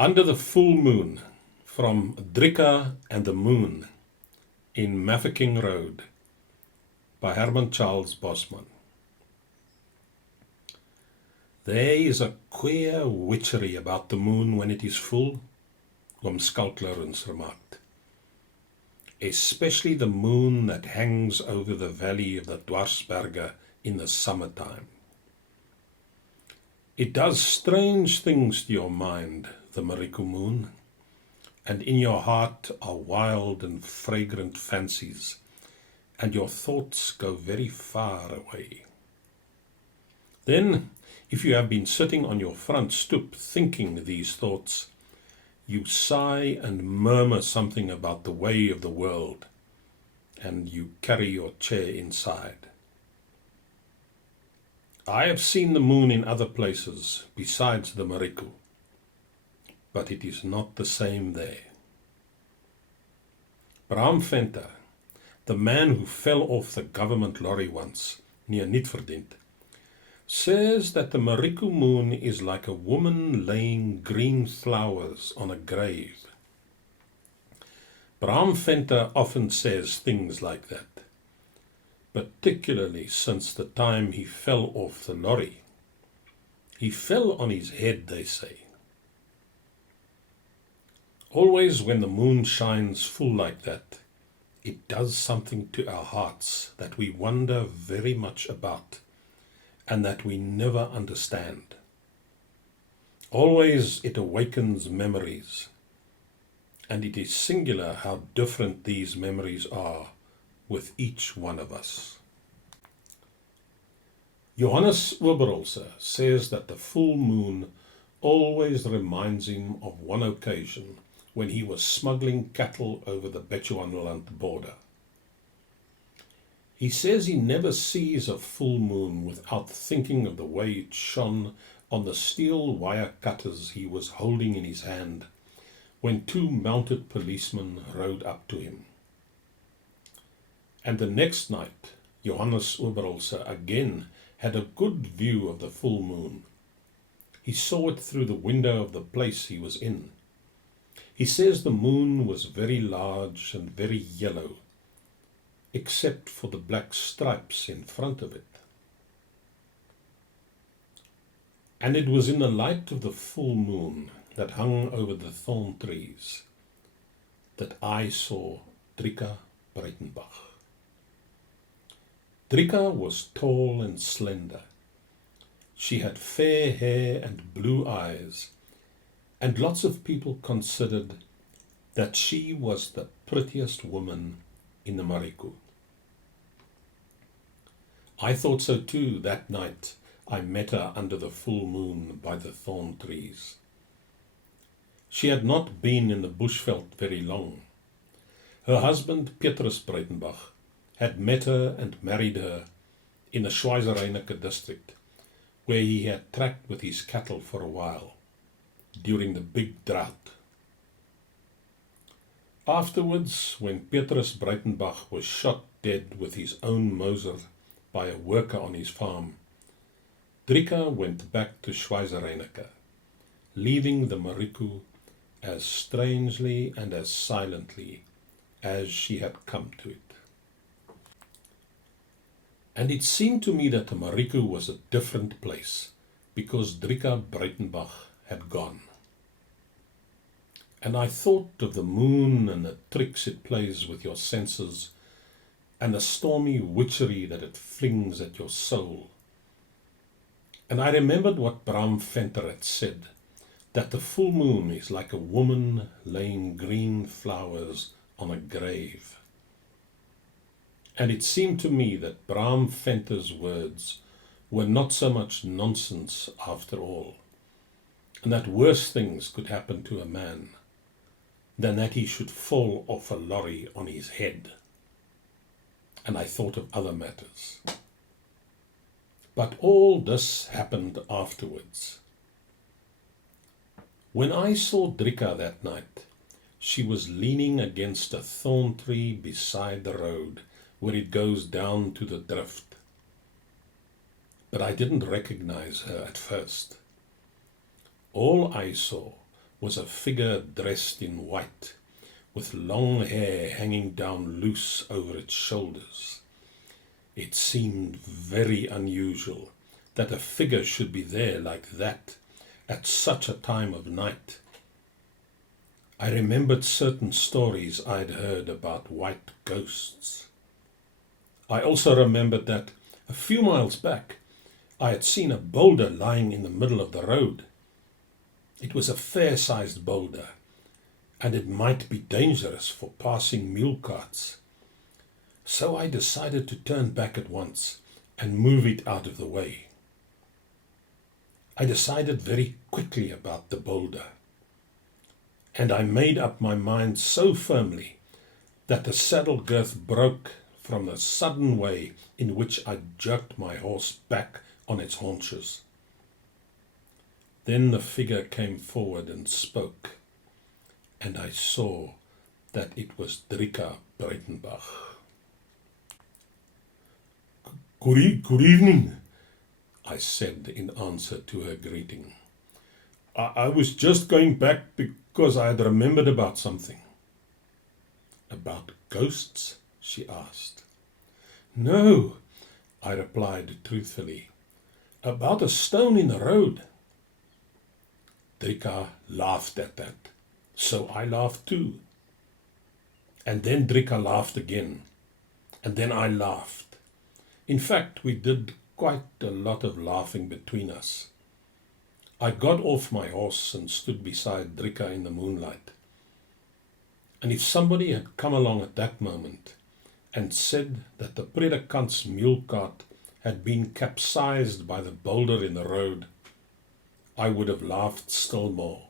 Under the Full Moon, from Drieka and the Moon in Mafeking Road by Herman Bosman. There is a queer witchery about the moon when it is full, oom Skalklerens remarked. Especially the moon that hangs over the valley of the Dwarsberge in the summertime. It does strange things to your mind, the Mariku moon, and in your heart are wild and fragrant fancies, and your thoughts go very far away. Then, if you have been sitting on your front stoop thinking these thoughts, you sigh and murmur something about the way of the world, and you carry your chair inside. I have seen the moon in other places besides the Mariku, but it is not the same there. Bram Venter, the man who fell off the government lorry once, near Nietverdient, says that the Mariku moon is like a woman laying green flowers on a grave. Bram Venter often says things like that, particularly since the time he fell off the lorry. He fell on his head, they say. Always when the moon shines full like that, it does something to our hearts that we wonder very much about and that we never understand. Always it awakens memories, and it is singular how different these memories are with each one of us. Johannes Oberholzer says that the full moon always reminds him of one occasion when he was smuggling cattle over the Bechuanaland border. He says he never sees a full moon without thinking of the way it shone on the steel wire cutters he was holding in his hand when two mounted policemen rode up to him. And the next night, Johannes Oberholzer again had a good view of the full moon. He saw it through the window of the place he was in. He says the moon was very large and very yellow, except for the black stripes in front of it. And it was in the light of the full moon that hung over the thorn trees that I saw Drieka Breitenbach. Drieka was tall and slender. She had fair hair and blue eyes, and lots of people considered that she was the prettiest woman in the Mariku. I thought so too that night I met her under the full moon by the thorn trees. She had not been in the bushveld very long. Her husband, Petrus Breitenbach, had met her and married her in the Schweizereineke district, where he had tracked with his cattle for a while, during the big drought. Afterwards, when Petrus Breitenbach was shot dead with his own Moser by a worker on his farm, Drieka went back to Schweizereineke, leaving the Mariku as strangely and as silently as she had come to it. And it seemed to me that the Mariku was a different place, because Drieka Breitenbach had gone. And I thought of the moon and the tricks it plays with your senses, and the stormy witchery that it flings at your soul. And I remembered what Bram Venter had said, that the full moon is like a woman laying green flowers on a grave. And it seemed to me that Bram Venter's words were not so much nonsense after all, and that worse things could happen to a man than that he should fall off a lorry on his head. And I thought of other matters. But all this happened afterwards. When I saw Drieka that night, she was leaning against a thorn tree beside the road where it goes down to the drift. But I didn't recognize her at first. All I saw was a figure dressed in white, with long hair hanging down loose over its shoulders. It seemed very unusual that a figure should be there like that at such a time of night. I remembered certain stories I'd heard about white ghosts. I also remembered that a few miles back I had seen a boulder lying in the middle of the road. It was a fair-sized boulder, and it might be dangerous for passing mule carts. So I decided to turn back at once and move it out of the way. I decided very quickly about the boulder, and I made up my mind so firmly that the saddle girth broke from the sudden way in which I jerked my horse back on its haunches. Then the figure came forward and spoke, and I saw that it was Drieka Breitenbach. Good evening, I said in answer to her greeting. I was just going back because I had remembered about something. About ghosts? She asked. No, I replied truthfully. About a stone in the road. Drieka laughed at that, so I laughed too. And then Drieka laughed again, and then I laughed. In fact, we did quite a lot of laughing between us. I got off my horse and stood beside Drieka in the moonlight. And if somebody had come along at that moment and said that the predikant's mule cart had been capsized by the boulder in the road, I would have laughed still more.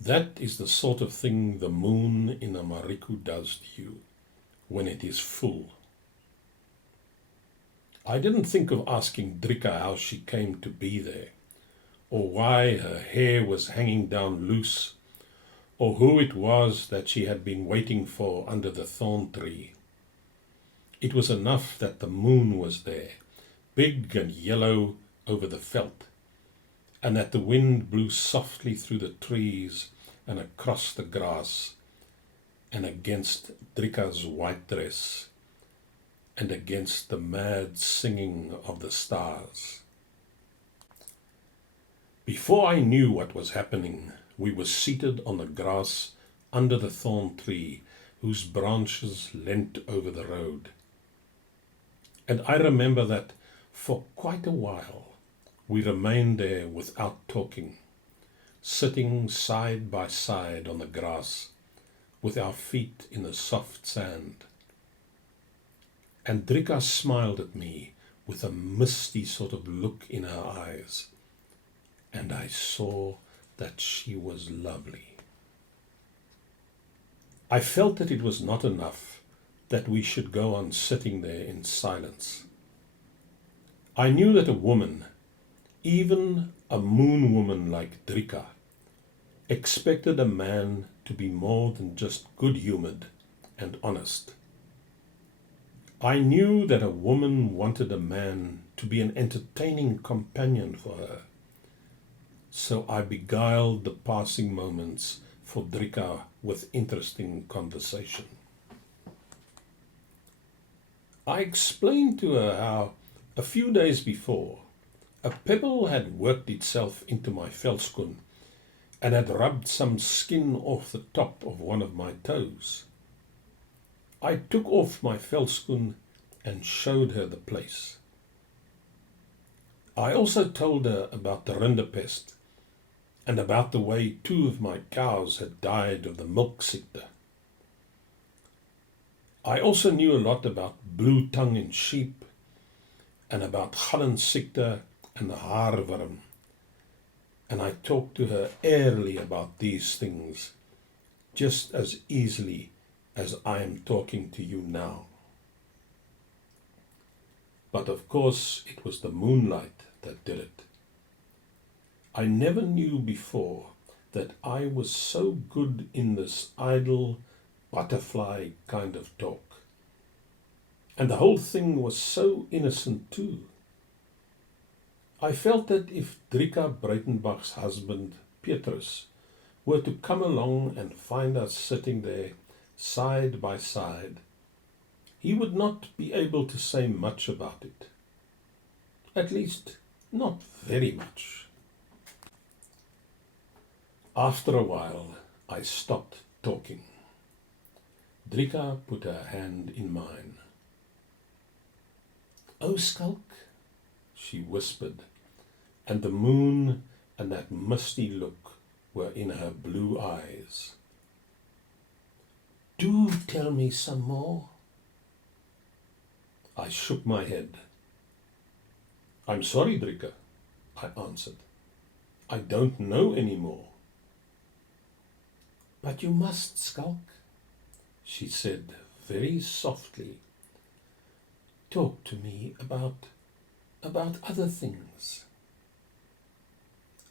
That is the sort of thing the moon in a mariku does to you when it is full. I didn't think of asking Drieka how she came to be there, or why her hair was hanging down loose, or who it was that she had been waiting for under the thorn tree. It was enough that the moon was there, big and yellow over the veld, and that the wind blew softly through the trees and across the grass, and against Drieka's white dress, and against the mad singing of the stars. Before I knew what was happening, we were seated on the grass under the thorn tree, whose branches leant over the road. And I remember that for quite a while we remained there without talking, sitting side by side on the grass, with our feet in the soft sand. And Drieka smiled at me with a misty sort of look in her eyes, and I saw that she was lovely. I felt that it was not enough that we should go on sitting there in silence. I knew that a woman, even a moon woman like Drieka, expected a man to be more than just good-humored and honest. I knew that a woman wanted a man to be an entertaining companion for her, so I beguiled the passing moments for Drieka with interesting conversation. I explained to her how, a few days before, a pebble had worked itself into my veldskoen and had rubbed some skin off the top of one of my toes. I took off my veldskoen and showed her the place. I also told her about the rinderpest and about the way 2 of my cows had died of the milk siekte. I also knew a lot about blue tongue in sheep and about gallen siekte and the haarworm, and I talked to her airily about these things, just as easily as I am talking to you now. But of course it was the moonlight that did it. I never knew before that I was so good in this idle, butterfly kind of talk. And the whole thing was so innocent too. I felt that if Drieka Breitenbach's husband Petrus were to come along and find us sitting there side by side, he would not be able to say much about it. At least, not very much. After a while, I stopped talking. Drieka put her hand in mine. "Oh, Skulk," she whispered, and the moon and that misty look were in her blue eyes. "Do tell me some more." I shook my head. "I'm sorry, Drieka," I answered. "I don't know any more." "But you must, Skulk," she said very softly. "Talk to me about other things."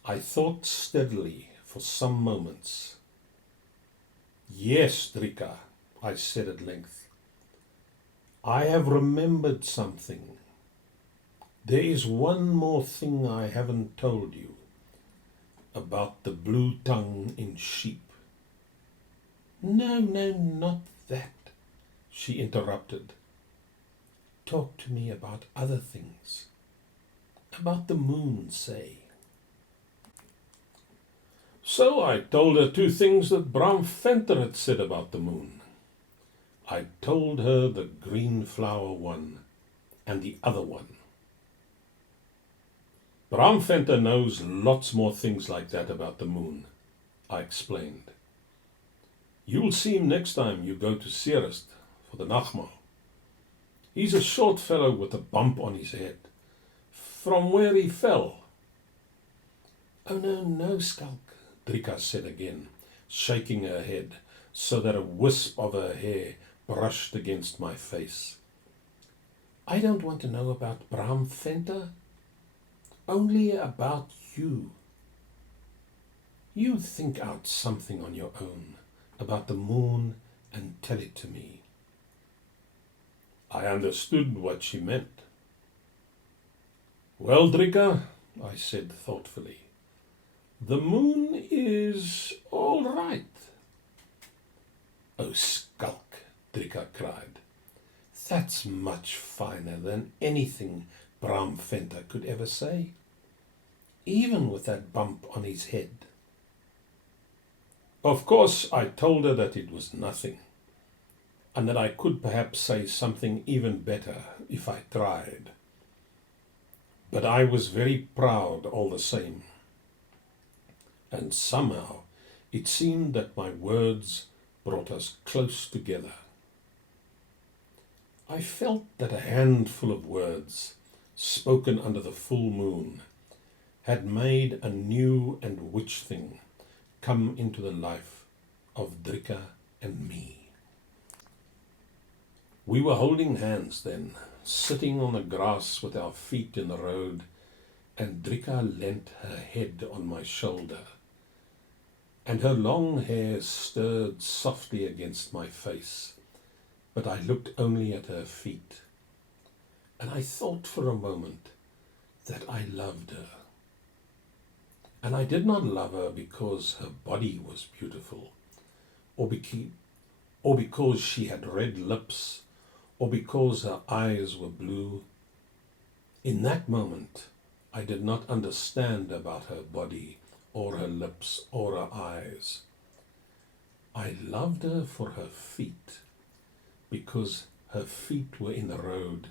I thought steadily for some moments. "Yes, Drieka," I said at length. "I have remembered something. There is one more thing I haven't told you, about the blue tongue in sheep." No, not that," she interrupted. "Talk to me about other things. About the moon, say." So I told her 2 things that Bram Venter had said about the moon. I told her the green flower one and the other one. "Bram Venter knows lots more things like that about the moon," I explained. "You'll see him next time you go to Ceres for the nagmaal. He's a short fellow with a bump on his head, from where he fell." "Oh, no, Skulk," Drieka said again, shaking her head so that a wisp of her hair brushed against my face. "I don't want to know about Bram Venter, only about you. You think out something on your own about the moon and tell it to me." I understood what she meant. "Well, Drieka," I said thoughtfully, "the moon is all right." "Oh, Skulk," Drieka cried. "That's much finer than anything Bram Venter could ever say, even with that bump on his head." Of course, I told her that it was nothing, and that I could perhaps say something even better if I tried. But I was very proud all the same, and somehow it seemed that my words brought us close together. I felt that a handful of words, spoken under the full moon, had made a new and rich thing come into the life of Drieka and me. We were holding hands then, sitting on the grass with our feet in the road, and Drieka leant her head on my shoulder, and her long hair stirred softly against my face, but I looked only at her feet, and I thought for a moment that I loved her. And I did not love her because her body was beautiful, or because she had red lips, or because her eyes were blue. In that moment, I did not understand about her body, or her lips, or her eyes. I loved her for her feet, because her feet were in the road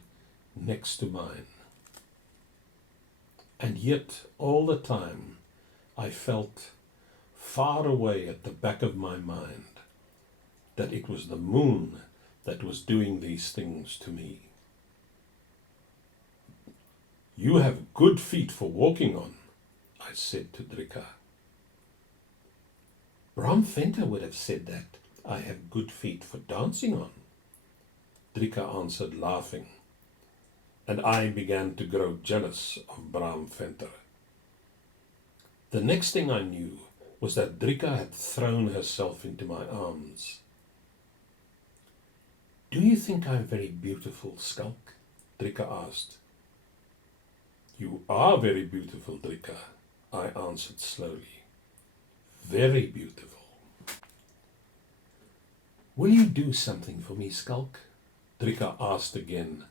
next to mine. And yet, all the time, I felt, far away at the back of my mind, that it was the moon that was doing these things to me. "You have good feet for walking on," I said to Drieka. "Bram Venter would have said that I have good feet for dancing on," Drieka answered, laughing, and I began to grow jealous of Bram Venter. The next thing I knew was that Drieka had thrown herself into my arms. "Do you think I'm very beautiful, Skulk?" Drieka asked. "You are very beautiful, Drieka," I answered slowly. very beautiful. Will you do something for me, Skulk? Drieka asked again,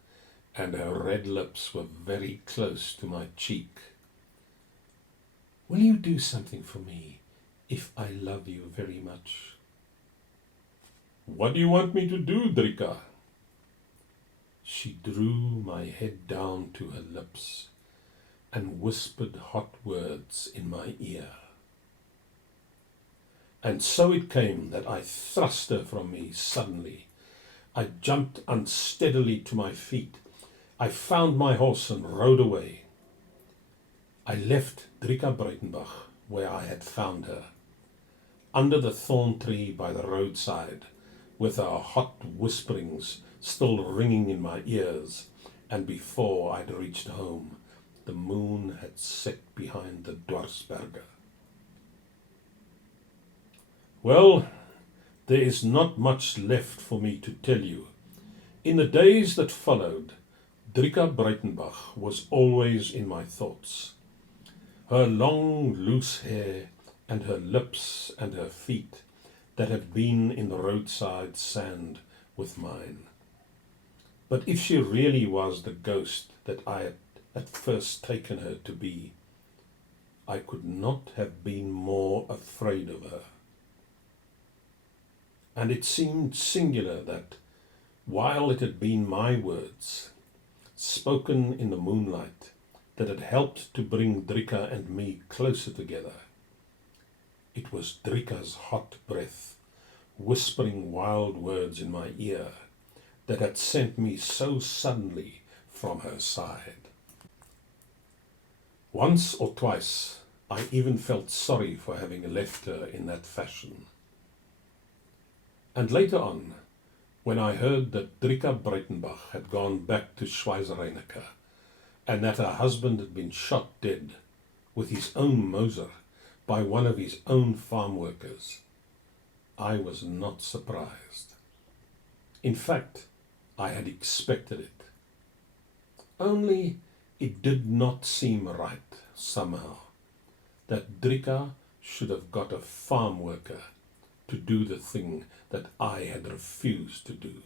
and her red lips were very close to my cheek. Will you do something for me if I love you very much? What do you want me to do, Drieka? She drew my head down to her lips and whispered hot words in my ear. And so it came that I thrust her from me suddenly. I jumped unsteadily to my feet. I found my horse and rode away. I left Drieka Breitenbach where I had found her, under the thorn tree by the roadside, with her hot whisperings still ringing in my ears, and before I'd reached home, the moon had set behind the Dwarsberge. Well, there is not much left for me to tell you. In the days that followed, Drieka Breitenbach was always in my thoughts. Her long, loose hair, and her lips and her feet that had been in the roadside sand with mine. But if she really was the ghost that I had at first taken her to be, I could not have been more afraid of her. And it seemed singular that, while it had been my words, spoken in the moonlight, that had helped to bring Drieka and me closer together, it was Drieka's hot breath, whispering wild words in my ear, that had sent me so suddenly from her side. Once or twice I even felt sorry for having left her in that fashion. And later on, when I heard that Drieka Breitenbach had gone back to Schweizereineke, and that her husband had been shot dead with his own Moser by one of his own farm workers, I was not surprised. In fact, I had expected it. Only it did not seem right, somehow, that Drieka should have got a farm worker to do the thing that I had refused to do.